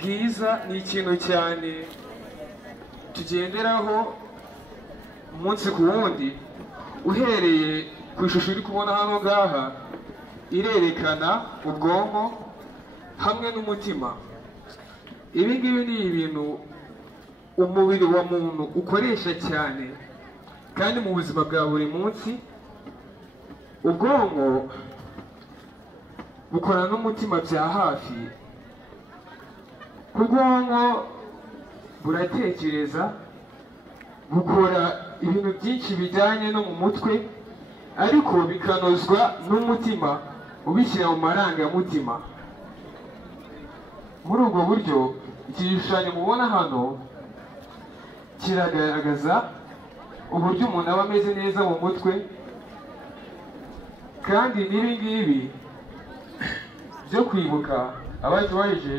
bwiza ni ikintu cyane tugenderaho umunsi ku wundi. Uhereye ku ishusho uri kubona hano ngaha irerekana ubwonko hamwe n'umutima. Ibi ngibi ni ibintu umubiri wa muntu ukoresha cyane kandi mu buzima bwa buri munsi. Ubwonko bukora n'umutima bya hafi. Ubwonko buratekereza, bukora ibintu byinshi bijyanye no mu mutwe, ariko bikanozwa n'umutima ubishyira mu marangamutima. Muri ubwo buryo iki gishushanyo mubona hano kiragaragaza uburyo umuntu aba ameze neza mu mutwe. Kandi n'ibi ngibi byo kwibuka abazibaje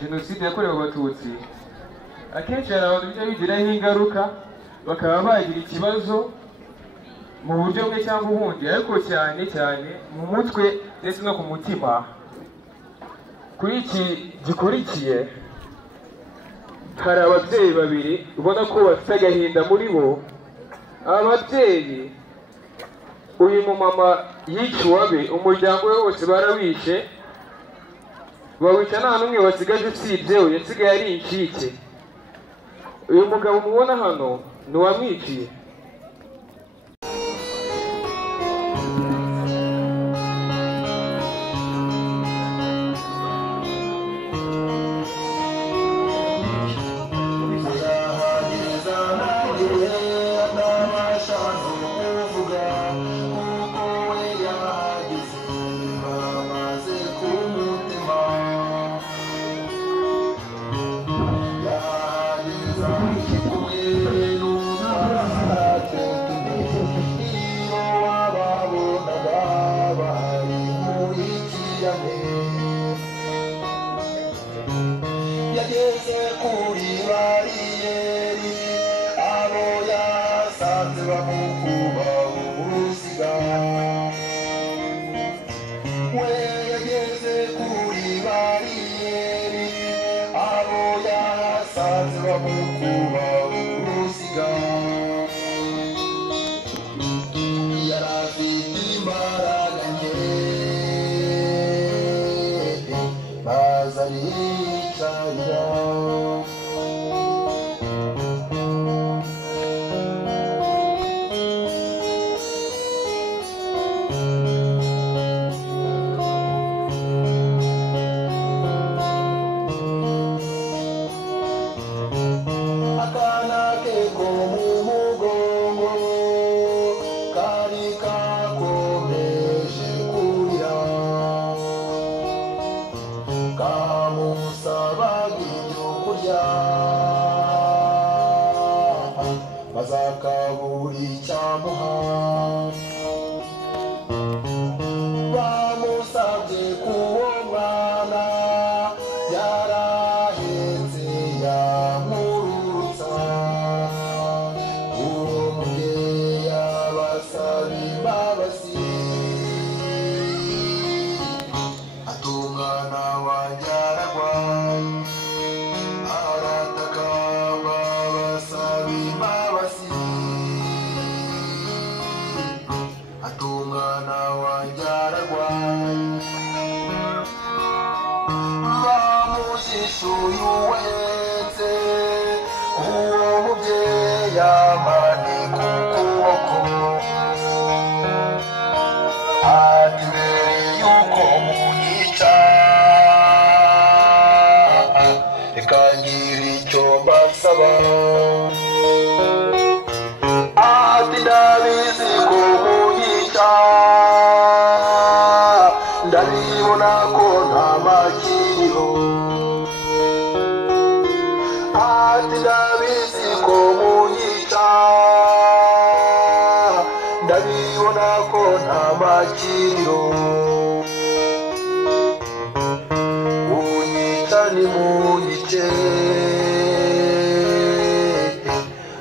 jenoside yakorewe Abatutsi, akenshi hari abantu bijya bigiraho ingaruka, bakaba bagira ikibazo mu buryo bumwe cyangwa ubundi, ariko cyane cyane mu mutwe ndetse no ku mutima. Kuri iki gikurikiye hari ababyeyi babiri ubona ko bafite agahinda muri bo. Aba babyeyi, uyu mumama yiciwe abe, umuryango we wose barawishe, bawica nta n'umwe wasigaje usibye we, yasigaye ari incike. Uyu mugabo mubona hano ni uwamwiciye.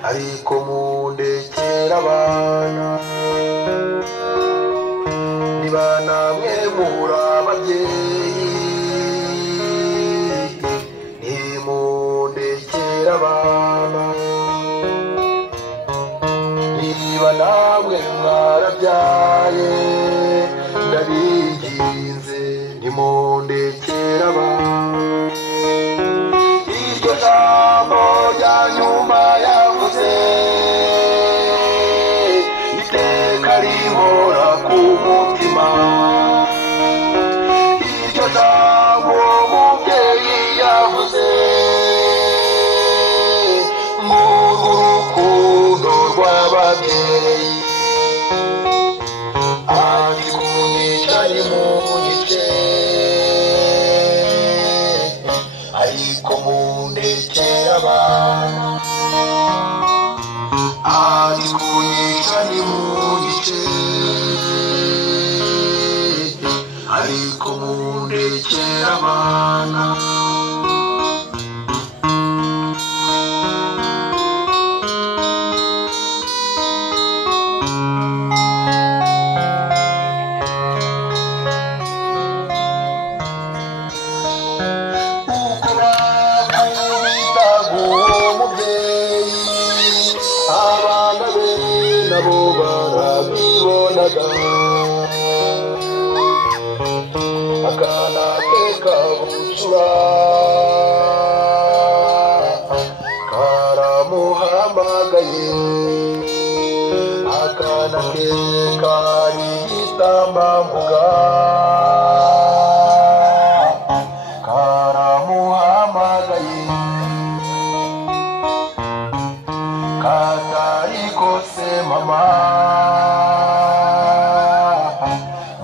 ariko mundekera abana niba namwe muri ababyeyi kavugaga akana ke kabucura karamuhamagaye akana ke kari gitambambuga karamuhamagaye katari kose mama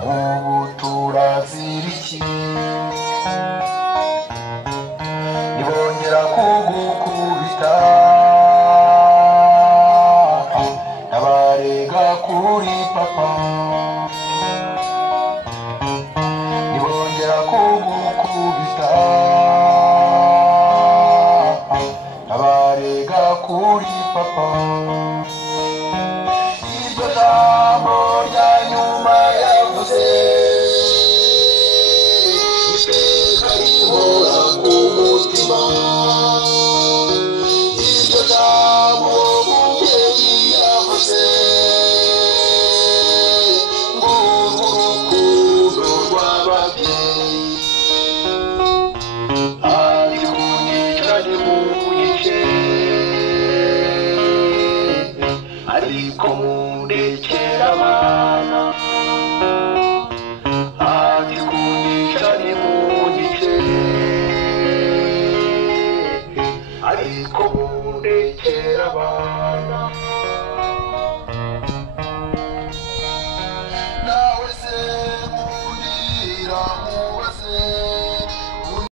ubu turaziriki nibongera kugukubita nabarega kuri papa nibongera kugukubita nabarega kuri papa iryo jambo rya nyuma yavuze iteka rihora ku mutima iryo jambo umubyeyi yavuze ngurwo urukundo rw'ababyeyi ari kunyica ni munyice ariko mundekera abana ari kunyica ni munyice ariko mundekera abana